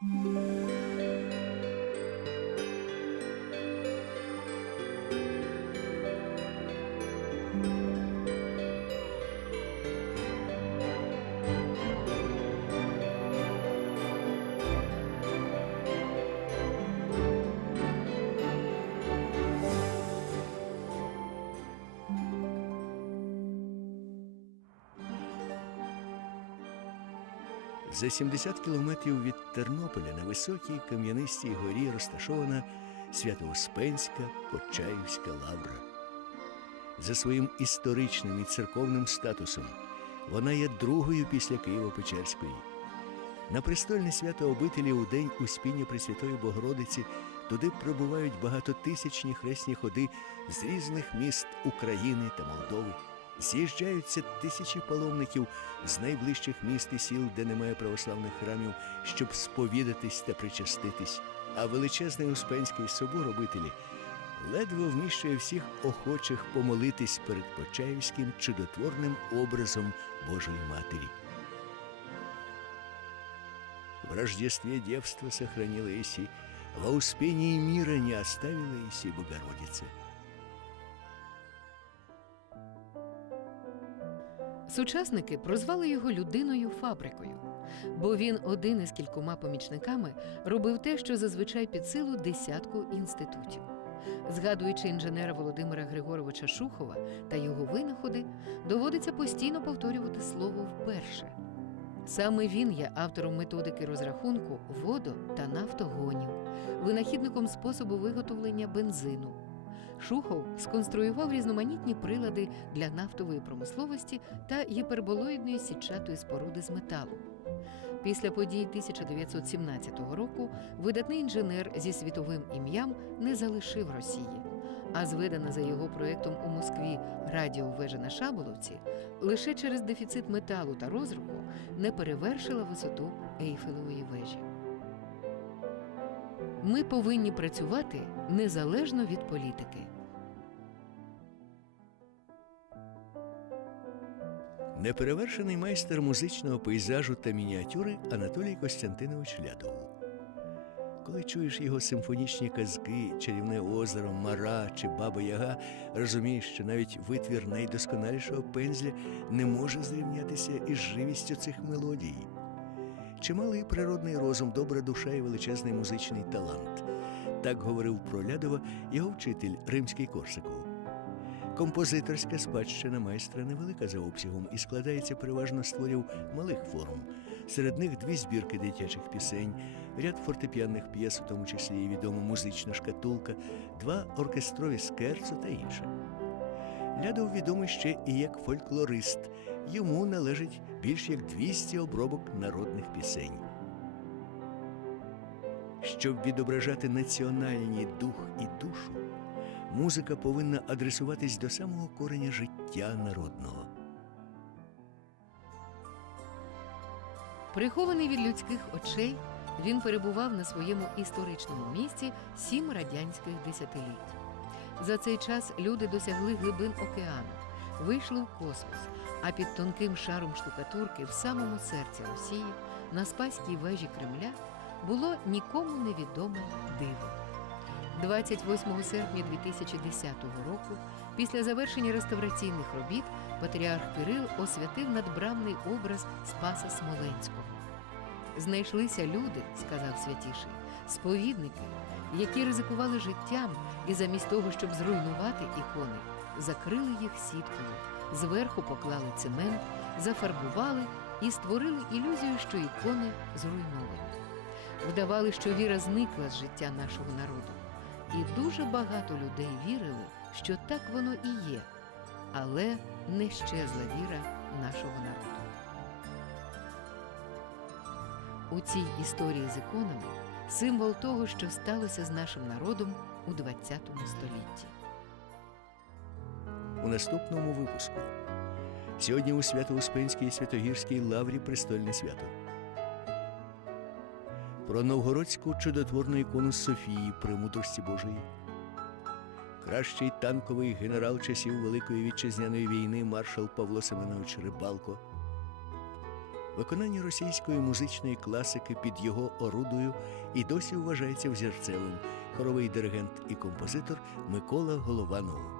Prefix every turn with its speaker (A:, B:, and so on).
A: Música За 70 кілометрів від Тернополя на високій кам'янистій горі розташована Свято-Успенська Почаївська лавра. За своїм історичним і церковним статусом вона є другою після Києво-Печерської. На престольне свято обителі у день Успіння Пресвятої Богородиці туди прибувають багатотисячні хресні ходи з різних міст України та Молдови. З'їжджаються тисячі паломників з найближчих міст і сіл, де немає православних храмів, щоб сповідатись та причаститись. А величезний Успенський собор обителі ледве вміщує всіх охочих помолитись перед Почаївським чудотворним образом Божої Матері. В Рождестве девство сохранила Иси, во Успении мира не оставила Иси Богородица.
B: Сучасники прозвали його людиною фабрикою, бо він один із кількома помічниками робив те, що зазвичай під силу десятку інститутів. Згадуючи інженера Володимира Григоровича Шухова та його винаходи, доводиться постійно повторювати слово вперше. Саме він є автором методики розрахунку водо та нафтогонів, винахідником способу виготовлення бензину. Шухов сконструював різноманітні прилади для нафтової промисловості та гіперболоїдної сітчатої споруди з металу. Після подій 1917 року видатний інженер зі світовим ім'ям не залишив Росії, а зведена за його проектом у Москві радіовежа на Шаболовці лише через дефіцит металу та розруху не перевершила висоту Ейфелевої вежі. Ми повинні працювати незалежно від політики.
A: Неперевершений майстер музичного пейзажу та мініатюри Анатолій Костянтинович Лядов. Коли чуєш його симфонічні казки, чарівне озеро, Мара чи Баба Яга, розумієш, що навіть витвір найдосконалішого пензля не може зрівнятися із живістю цих мелодій. Чималий природний розум, добра душа і величезний музичний талант. Так говорив про Лядова його вчитель римський Корсаков. Композиторська спадщина майстра невелика за обсягом і складається переважно з творів малих форм. Серед них дві збірки дитячих пісень, ряд фортепіанних п'єс, у тому числі і відома музична шкатулка, два оркестрові скерцо та інше. Лядов відомий ще і як фольклорист. Йому належить більш як 200 обробок народних пісень. Щоб відображати національний дух і душу, музика повинна адресуватись до самого кореня життя народного.
B: Прихований від людських очей, він перебував на своєму історичному місці сім радянських десятиліть. За цей час люди досягли глибин океану, вийшли в космос, а під тонким шаром штукатурки в самому серці Росії, на Спаській вежі Кремля, було нікому невідоме диво. 28 серпня 2010 року, після завершення реставраційних робіт, патріарх Кирил освятив надбрамний образ Спаса Смоленського. Знайшлися люди, сказав святіший, сповідники, які ризикували життям і замість того, щоб зруйнувати ікони, закрили їх сіткою, зверху поклали цемент, зафарбували і створили ілюзію, що ікони зруйновані. Вдавали, що віра зникла з життя нашого народу. І дуже багато людей вірили, що так воно і є, але не щезла віра нашого народу. У цій історії з іконами символ того, що сталося з нашим народом у ХХ столітті.
A: У наступному випуску. Сьогодні у Свято-Успенській Святогірській лаврі престольне свято. Про новгородську чудотворну ікону Софії премудрості Божої. Кращий танковий генерал часів Великої вітчизняної війни маршал Павло Семенович Рибалко. Виконання російської музичної класики під його орудою і досі вважається взірцевим хоровий диригент і композитор Микола Голованов.